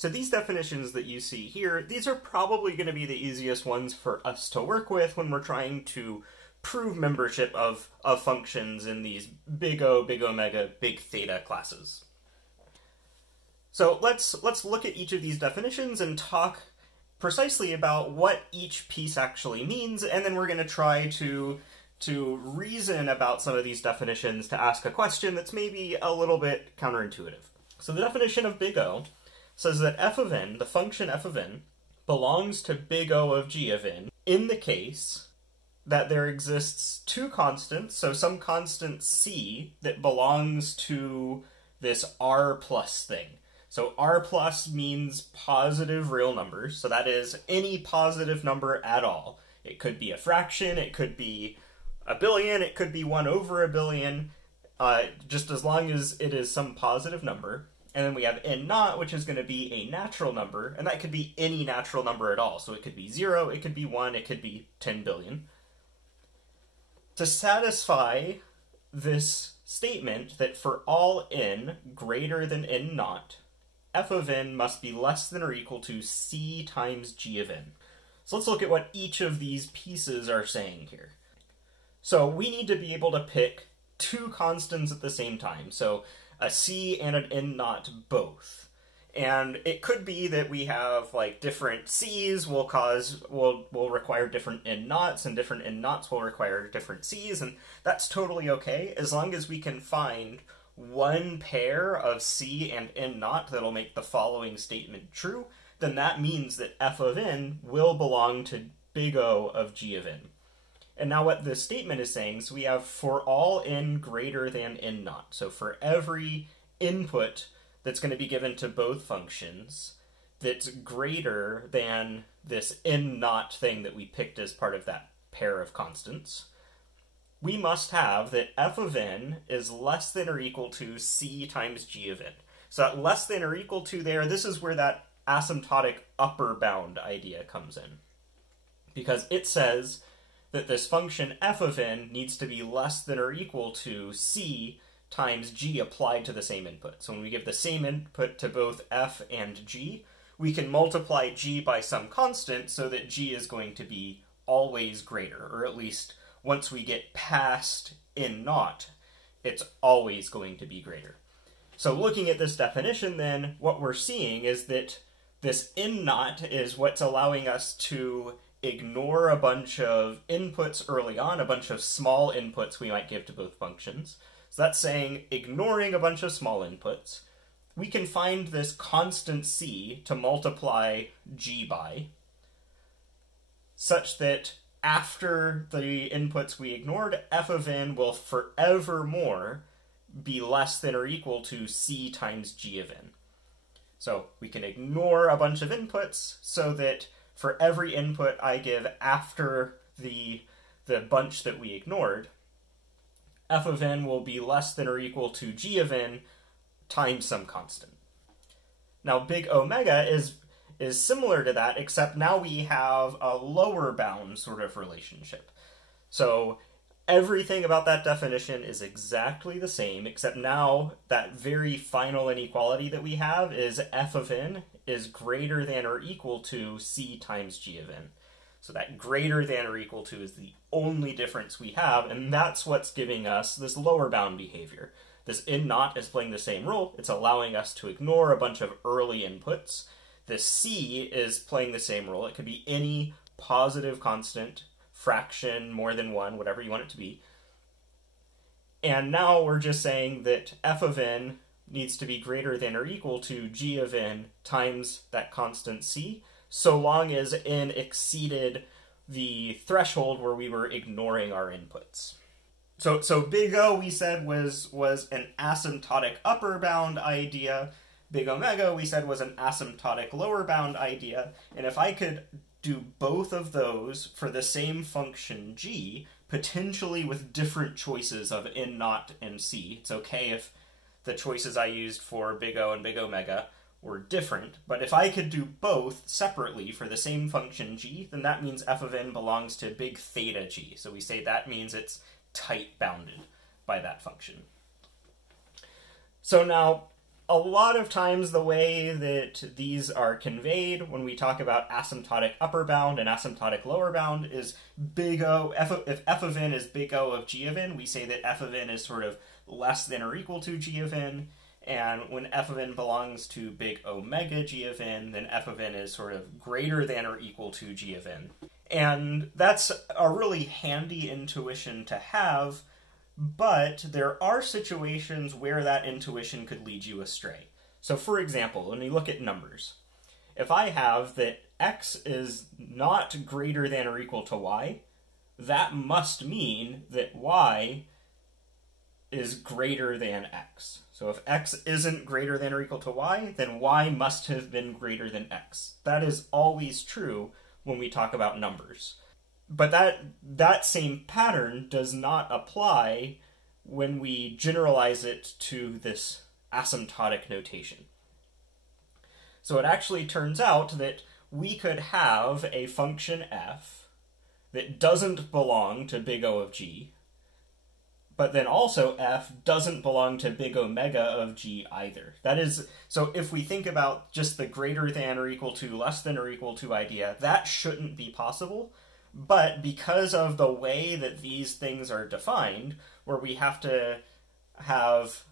So these definitions that you see here, these are probably going to be the easiest ones for us to work with when we're trying to prove membership of functions in these big O, big omega, big theta classes. So let's look at each of these definitions and talk precisely about what each piece actually means, and then we're going to try to reason about some of these definitions to ask a question that's maybe a little bit counterintuitive. So the definition of big O says that f of n, the function f of n, belongs to big O of g of n in the case that there exists two constants, so some constant c that belongs to this r plus thing. So r plus means positive real numbers, so that is any positive number at all. It could be a fraction, it could be a billion, it could be 1 over a billion, just as long as it is some positive number. And then we have n naught, which is going to be a natural number, and that could be any natural number at all. So it could be 0, it could be 1, it could be 10 billion. To satisfy this statement that for all n greater than n naught, f of n must be less than or equal to c times g of n. So let's look at what each of these pieces are saying here. So we need to be able to pick two constants at the same time, so a c and an n naught both. And it could be that we have like different c's will require different n naughts, and different n naughts will require different c's, and that's totally okay as long as we can find one pair of c and n naught that'll make the following statement true. Then that means that f of n will belong to big O of g of n. And now what this statement is saying, so we have for all n greater than n naught. So for every input that's going to be given to both functions that's greater than this n naught thing that we picked as part of that pair of constants, we must have that f of n is less than or equal to c times g of n. So that less than or equal to there, this is where that asymptotic upper bound idea comes in. Because it says that this function f of n needs to be less than or equal to c times g applied to the same input. So when we give the same input to both f and g, we can multiply g by some constant so that g is going to be always greater, or at least once we get past n naught, it's always going to be greater. So looking at this definition then, what we're seeing is that this n naught is what's allowing us to ignore a bunch of inputs early on, a bunch of small inputs we might give to both functions. So that's saying, ignoring a bunch of small inputs, we can find this constant c to multiply g by, such that after the inputs we ignored, f of n will forevermore be less than or equal to c times g of n. So we can ignore a bunch of inputs so that for every input I give after the bunch that we ignored, f of n will be less than or equal to g of n times some constant. Now big omega is similar to that, except now we have a lower bound sort of relationship. So everything about that definition is exactly the same, except now that very final inequality that we have is f of n is greater than or equal to c times g of n. So that greater than or equal to is the only difference we have, and that's what's giving us this lower bound behavior. This n naught is playing the same role. It's allowing us to ignore a bunch of early inputs. This c is playing the same role. It could be any positive constant, fraction, more than 1, whatever you want it to be. And now we're just saying that f of n needs to be greater than or equal to g of n times that constant c, so long as n exceeded the threshold where we were ignoring our inputs. So big O, we said, was an asymptotic upper bound idea. Big omega, we said, was an asymptotic lower bound idea. And if I could do both of those for the same function g, potentially with different choices of n naught and c, it's okay if the choices I used for big O and big omega were different, but if I could do both separately for the same function g, then that means f of n belongs to big theta g. So we say that means it's tight bounded by that function. So now, a lot of times the way that these are conveyed when we talk about asymptotic upper bound and asymptotic lower bound is big O. If f of n is big O of g of n, we say that f of n is sort of less than or equal to g of n. And when f of n belongs to big omega g of n, then f of n is sort of greater than or equal to g of n. And that's a really handy intuition to have, but there are situations where that intuition could lead you astray. So for example, when you look at numbers, if I have that x is not greater than or equal to y, that must mean that y is greater than x. So if x isn't greater than or equal to y, then y must have been greater than x. That is always true when we talk about numbers. But that same pattern does not apply when we generalize it to this asymptotic notation. So it actually turns out that we could have a function f that doesn't belong to big O of g, but then also f doesn't belong to big omega of g either. That is, so if we think about just the greater than or equal to, less than or equal to idea, that shouldn't be possible. But because of the way that these things are defined, where we have to have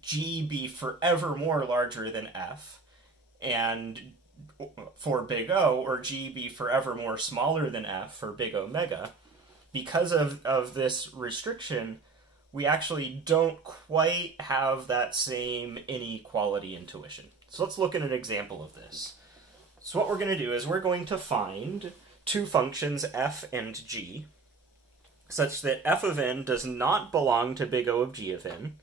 g be forevermore larger than f, and for big O, or g be forevermore smaller than f for big omega, because of this restriction, we actually don't quite have that same inequality intuition. So let's look at an example of this. So what we're going to do is we're going to find two functions f and g, such that f of n does not belong to big O of g of n,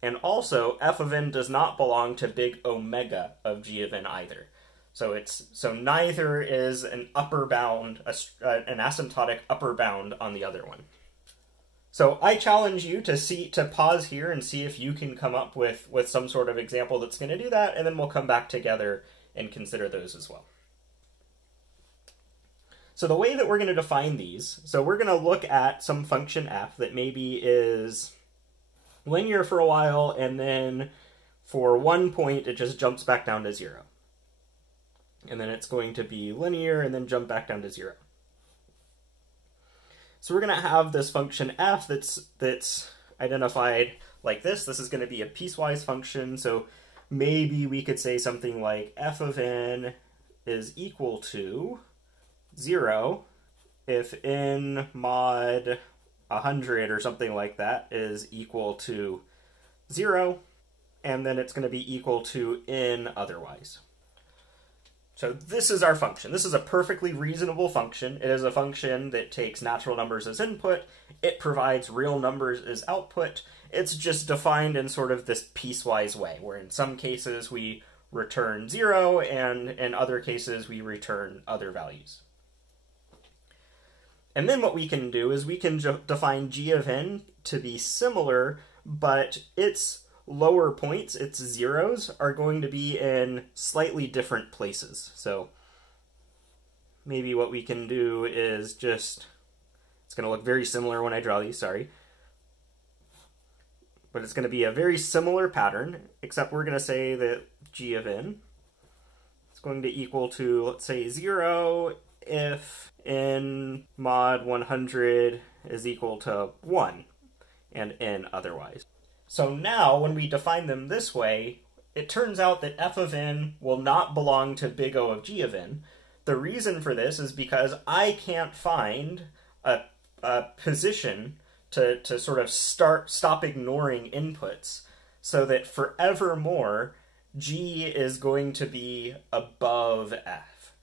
and also f of n does not belong to big omega of g of n either. So neither is an upper bound, an asymptotic upper bound on the other one. So I challenge you to pause here and see if you can come up with some sort of example that's going to do that, and then we'll come back together and consider those as well. So the way that we're going to define these, so we're going to look at some function f that maybe is linear for a while, and then for one point it just jumps back down to 0. And then it's going to be linear and then jump back down to 0. So we're going to have this function f that's identified like this. This is going to be a piecewise function, so maybe we could say something like f of n is equal to 0 if n mod 100 or something like that is equal to 0, and then it's going to be equal to n otherwise. So this is our function. This is a perfectly reasonable function. It is a function that takes natural numbers as input. It provides real numbers as output. It's just defined in sort of this piecewise way, where in some cases we return 0, and in other cases we return other values. And then what we can do is we can define g of n to be similar, but its lower points, its zeros, are going to be in slightly different places. So maybe what we can do is just, it's going to look very similar when I draw these, sorry. But it's going to be a very similar pattern, except we're going to say that g of n is going to equal to, let's say, 0 if n mod 100 is equal to 1, and n otherwise. So now, when we define them this way, it turns out that f of n will not belong to big O of g of n. The reason for this is because I can't find a position to sort of stop ignoring inputs, so that forevermore g is going to be above f.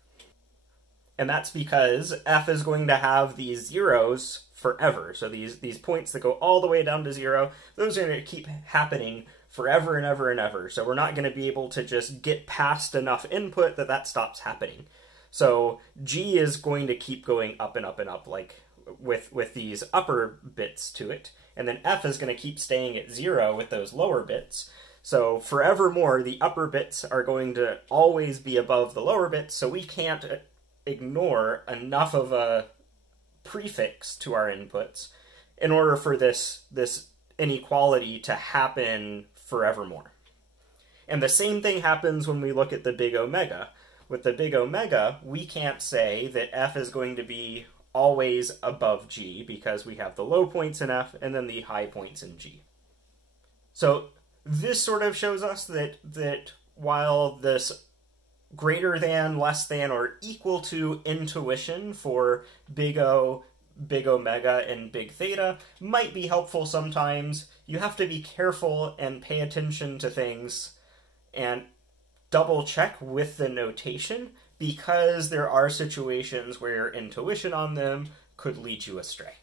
And that's because f is going to have these zeros forever. So these points that go all the way down to 0, those are going to keep happening forever and ever and ever. So we're not going to be able to just get past enough input that stops happening. So g is going to keep going up and up and up, like with these upper bits to it. And then f is going to keep staying at 0 with those lower bits. So forevermore, the upper bits are going to always be above the lower bits, so we can't ignore enough of a prefix to our inputs in order for this inequality to happen forevermore. And the same thing happens when we look at the big omega. With the big omega, we can't say that f is going to be always above g because we have the low points in f and then the high points in g. So this sort of shows us that while this greater than, less than, or equal to intuition for big O, big omega, and big theta might be helpful sometimes, you have to be careful and pay attention to things and double check with the notation, because there are situations where intuition on them could lead you astray.